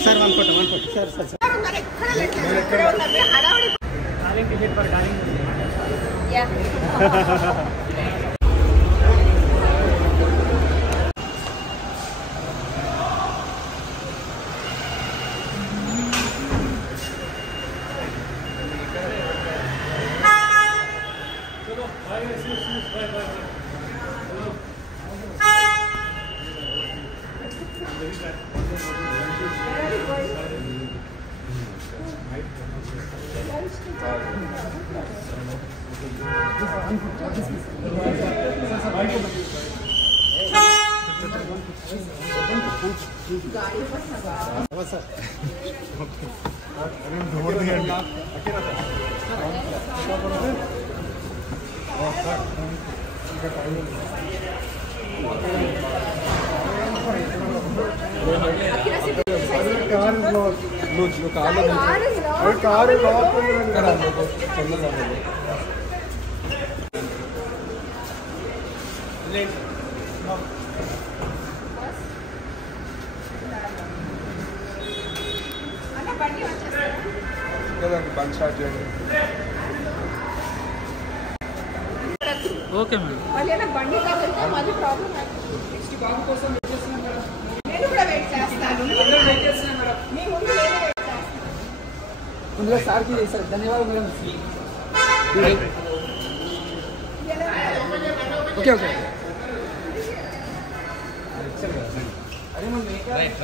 Sir one photo sir sir sir okay madam మళ్ళీ బండి కావాలంటే మాది ప్రాబ్లం నెక్స్ట్ బాబు కోసం వెయిట్ చేస్తున్నాం మేడం నేను కూడా వెయిట్ చేస్తాను అందరూ వెయిట్ చేస్తున్నాం మేడం మీ ముందు నేను వెయిట్ చేస్తాను ముందుగా సార్కి చేశారు ధన్యవాదాలు మేడం ఓకే ఓకే అరే మనం రైట్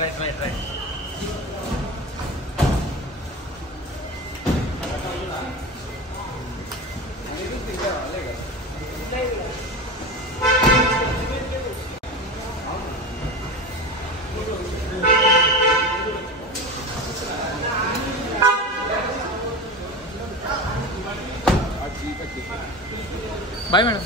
బాయ్ మేడం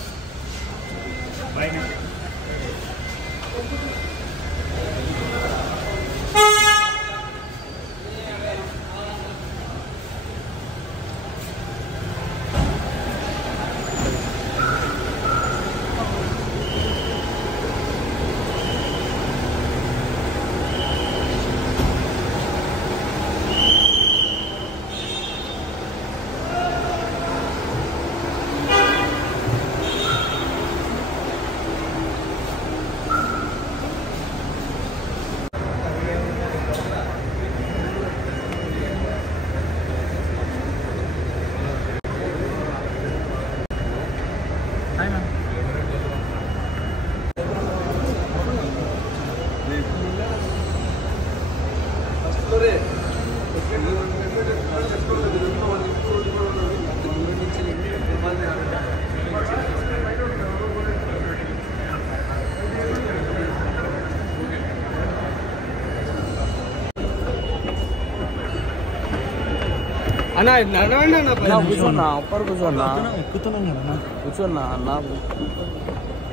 అన్నా నడవండి అన్న కూర్చోన్నా అప్పర్ కూర్చోన్నా ఎక్కుతున్నాం కదా కూర్చోన్నా అన్న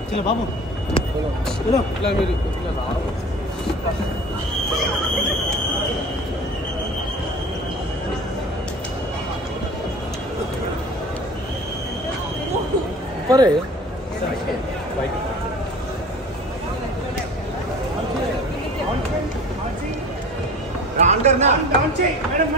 చలో బాబు చలో ఇట్లా మీరు ఇట్లా పరే अंदर ना डाउन चाहिए मैडम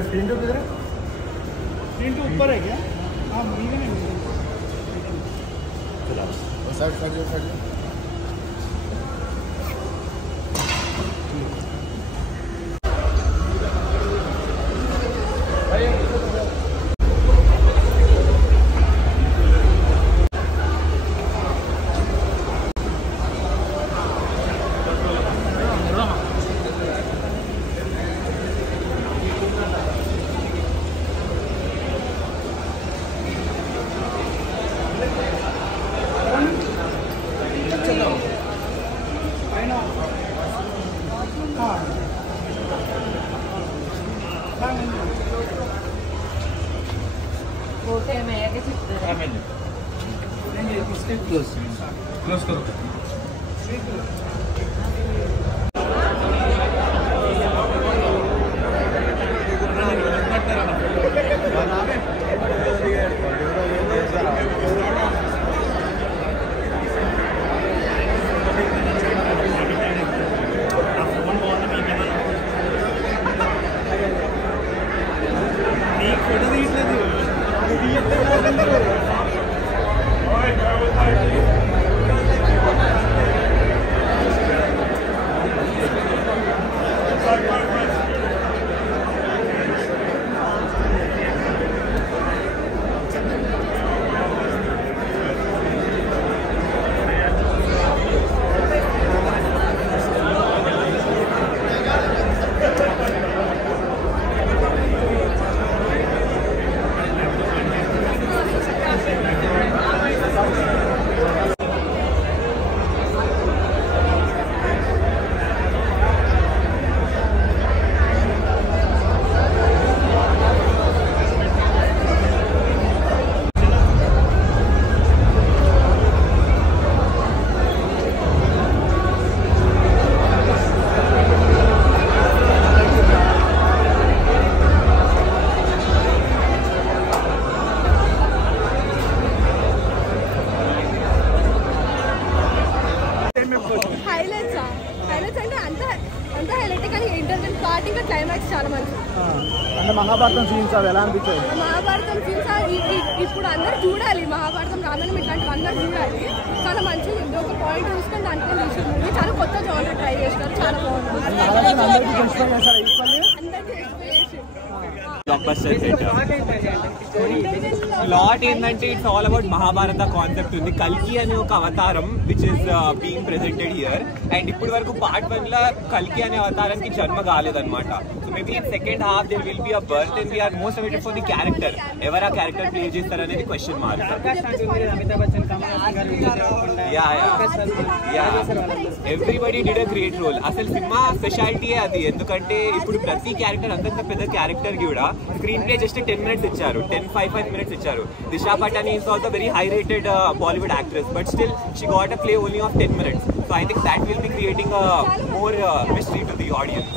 स्क्रीन टू किधर है? स्क्रीन टू ऊपर है क्या? हाँ मुझे नहीं चला साइड साइड ओके मैं आगे चिपक क्लोज करो महाभारत सीन्स अవి ఎలా అనిపించాయి महाभारत सीन्स ఇప్పుడు అందరూ చూడాలి महाभारत రామాయణం ఇట్లాంటివి అందరూ చూడాలి చాలా మంచిగా ఉంది ఒక పాయింట్ చూసుకొని దాంట్లో తీసింది చాలా కొత్త జోనర్ ట్రై చేస్తారు చాలా బాగుంది అందరికీ ఇన్స్పైర్ చేశారు ప్లాట్ ఏంటంటే it's all about Mahabharata concept ఉంది కల్కి అనే ఒక అవతారం which is being presented here and ఇప్పటి వరకు పార్ట్ 1 లో కల్కి అనే అవతారానికి జన్మ కాలేదన్నమాట so maybe in second half there will be a birth and we're most waited for the character ఎవరు ఆ క్యారెక్టర్ ప్లే చేస్తారు అనేది question mark everybody did a great role అసలు సినిమా స్పెషాలిటీయే అది ఎందుకంటే ఇప్పుడు ప్రతి క్యారెక్టర్ అంతంత పెద్ద క్యారెక్టర్ కూడా స్క్రీన్ ప్లే జస్ట్ 10 minutes ఇచ్చారు 5 minutes ఇచ్చారు Disha Patani is also very high rated Bollywood actress but still she got a play only of 10 minutes so I think that will be creating a more mystery to the audience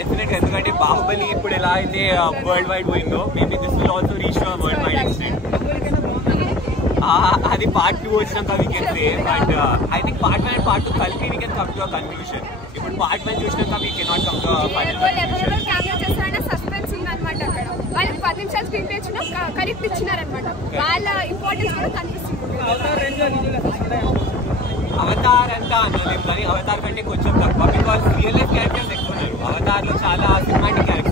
definitely ఎందుకంటే బాహుబలి ఇప్పుడు ఎలా అయితే world wide పోయిందో maybe this will also reach to world wide extent అది part 2 వచ్చినాక we can say but I think part 1 and part 2 కలిపి we can come to a conclusion ఇప్పుడు part 1 చూసినాక we cannot come to a final conclusion camera చేస్తారన్న suspense ఉందన్నమాట అక్కడ వాళ్ళు 10 నిమిషాలు స్క్రీన్ ప్లే ఇచ్చినా కరెక్ట్ ఇచ్చినారన్నమాట వాళ్ళ ఇంపార్టెన్స్ కూడా కనిపిస్తుంది అవతార్ అంతా అనలేము కానీ అవతార్ కంటే కొంచెం తక్కువ బికాస్ రియల్ లైఫ్ క్యారెక్టర్స్ ఎక్కువ ఉన్నారు అవతార్ లో చాలా cinematic characters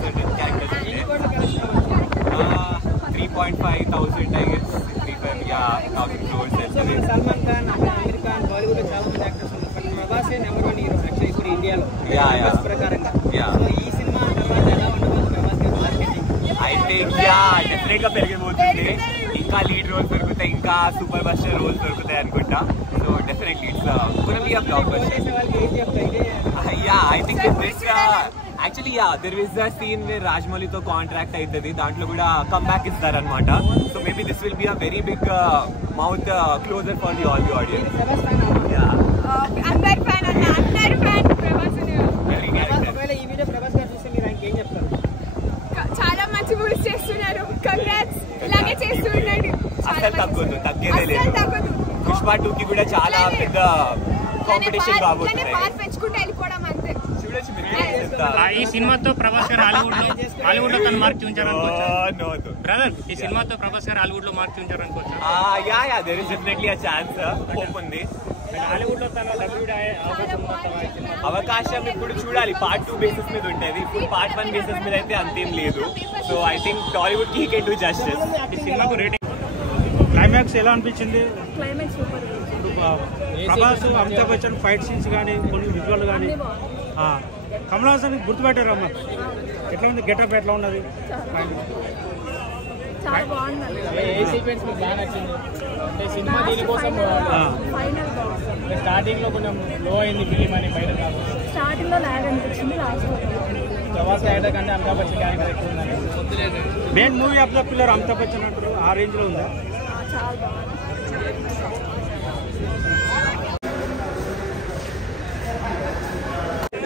3,500 I guess 3,000 crores Salman Khan Aamir Khan Bollywood లో చాలా మంది యాక్టర్స్ ఉన్నారు బట్ ప్రభాసే నెంబర్ 1 హీరో యాక్చువల్లీ ఇప్పుడు ఇండియాలో ప్రకారంగా సో ఈ సినిమా తర్వాత ఎలా ఉండబోతుంది ప్రభాస్ గారి మార్కెటింగ్ ఐ థింక్ డెఫినెట్ గా పెరిగిపోతుంది ఇంకా లీడ్ రోల్స్ దొరుకుతాయి ఇంకా సూపర్ బస్టర్ రోల్స్ దొరుకుతాయి అనుకుంటా so definitely it's gonna be a blockbuster I think this actually there is a scene where Rajmouli to contract aitadi dantlo kuda comeback istarannamata so maybe this will be a very big mouth closer for all the audience అందర్ fan Prabhas ఒకవేళ ఈ video Prabhas గారు చూస్తే మీరు ఆయనకి ఏం చెప్తారు చాలా మంచి మూవీస్ చేస్తున్నారు కంగ్రాట్స్ ఇలాగే చేస్తున్నాడు అసలు తగ్గేదే లేదు పుష్ప 2 కి కూడా చాలా పెద్ద కాంపిటీషన్ కాబోతుంది బాగా పెంచుకుంటూ వెళ్ళిపోవడం అంతే ఈ సినిమాతో ప్రభాస్ గారు హాలీవుడ్ లో తన మార్క్ చూపించారనుకోవచ్చు బ్రదర్ ఈ సినిమాతో ప్రభాస్ గారు హాలీవుడ్ లో మార్క్ చూపించారనుకోవచ్చు there is definitely a chance hope ఉంది హాలీవుడ్ లో తన అవకాశం ఇప్పుడు చూడాలి పార్ట్ 2 బేసిస్ మీద ఉంటుంది ఇప్పుడు పార్ట్ 1 బేసిస్ మీద అయితే అంతేం లేదు సో ఐ థింక్ టాలీవుడ్ కి కెన్ డు జస్టిస్ ఈ సినిమాకు రేటింగ్ క్లైమాక్స్ ఎలా అనిపించింది climax super Prabhas Amitabh Bachchan fight scenes కానీ కొన్ని విజువల్ కానీ కమల్ హాసన్ గుర్తుపెట్టారు అమ్మ ఎట్లా ఉంది గెటప్ ఎట్లా ఉన్నది చాలా బాగుంది ఏ సీక్వెన్స్ మీకు బాగా నచ్చింది అంటే సినిమా దీనికోసం ఫైనల్ స్టార్టింగ్ లో కొంచెం లో అయింది ఫిలిం అని బయట కాదు స్టార్టింగ్ లో ల్యాగ్ అనిపించింది లాస్ట్ ప్రభాస్ క్యారెక్టర్ కంటే అమితాబ్ బచ్చన్ క్యారెక్టర్ ఎక్కువ ఉందని main movie of the pillar Amitabh Bachchan అంటారు ఆ రేంజ్ లో ఉందా? చాలా బాగుంది.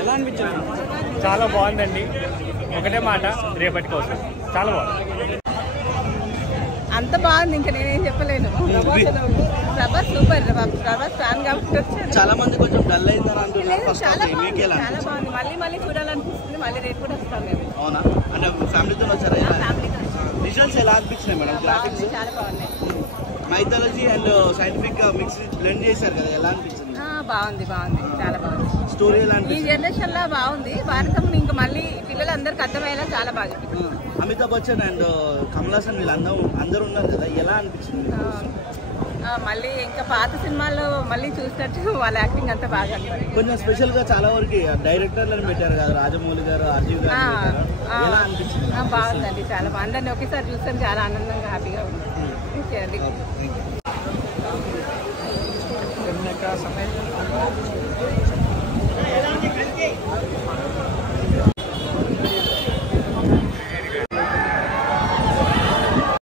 ఎలా అనిపించింది? చాలా బాగుందండి. ఒకటే మాట, రేపటి కోసం చాలా బాగుంది. అంత బాగుంది, ఇంకా నేనేం చెప్పలేను. ప్రభాస్ సూపర్, ప్రభాస్ ఫ్యాన్ కాబట్టి చాలా మంది కొంచెం డల్ అయిందని అంటున్నారు. చాలా బాగుంది, చాలా బాగుంది. మళ్ళీ చూడాలనిపిస్తుంది. మళ్ళీ రేపు కూడా వస్తాం మేము. అవునా? అంటే ఫ్యామిలీతో వచ్చారా? ఫ్యామిలీతో విజువల్స్ ఎలా అనిపించినాయి మేడం? గ్రాఫిక్స్ చాలా బాగున్నాయి. Mythology and scientific mix blend చేశారు కదా, ఎలా అనిపించింది? బాగుంది, చాలా బాగుంది. స్టోరీ ఎలా ఈ అనిపించింది? జనరేషన్ లో బాగుంది. భారతం ఇంకా మళ్ళీ పిల్లలందరికీ అర్థమయ్యేలా చాలా బాగా. అమితాబ్ బచ్చన్ అండ్ కమల్ హాసన్ అందరూ ఉన్నారు కదా, ఎలా అనిపించింది? మళ్ళీ ఇంకా పాత సినిమాల్లో మళ్ళీ చూసినట్టు వాళ్ళ యాక్టింగ్ అంతా బాగా అనిపించింది. కొంచెం స్పెషల్ గా చాలా వరకు డైరెక్టర్లను పెట్టారు కదా, రాజమౌళి గారు, అర్జీవ్ గారు పెట్టారు. ఎలా అనిపించింది? బాగుందండి, చాలా బాగుంది. అందరినీ ఒకేసారి చూస్తాం, చాలా ఆనందంగా హ్యాపీగా ఉంది.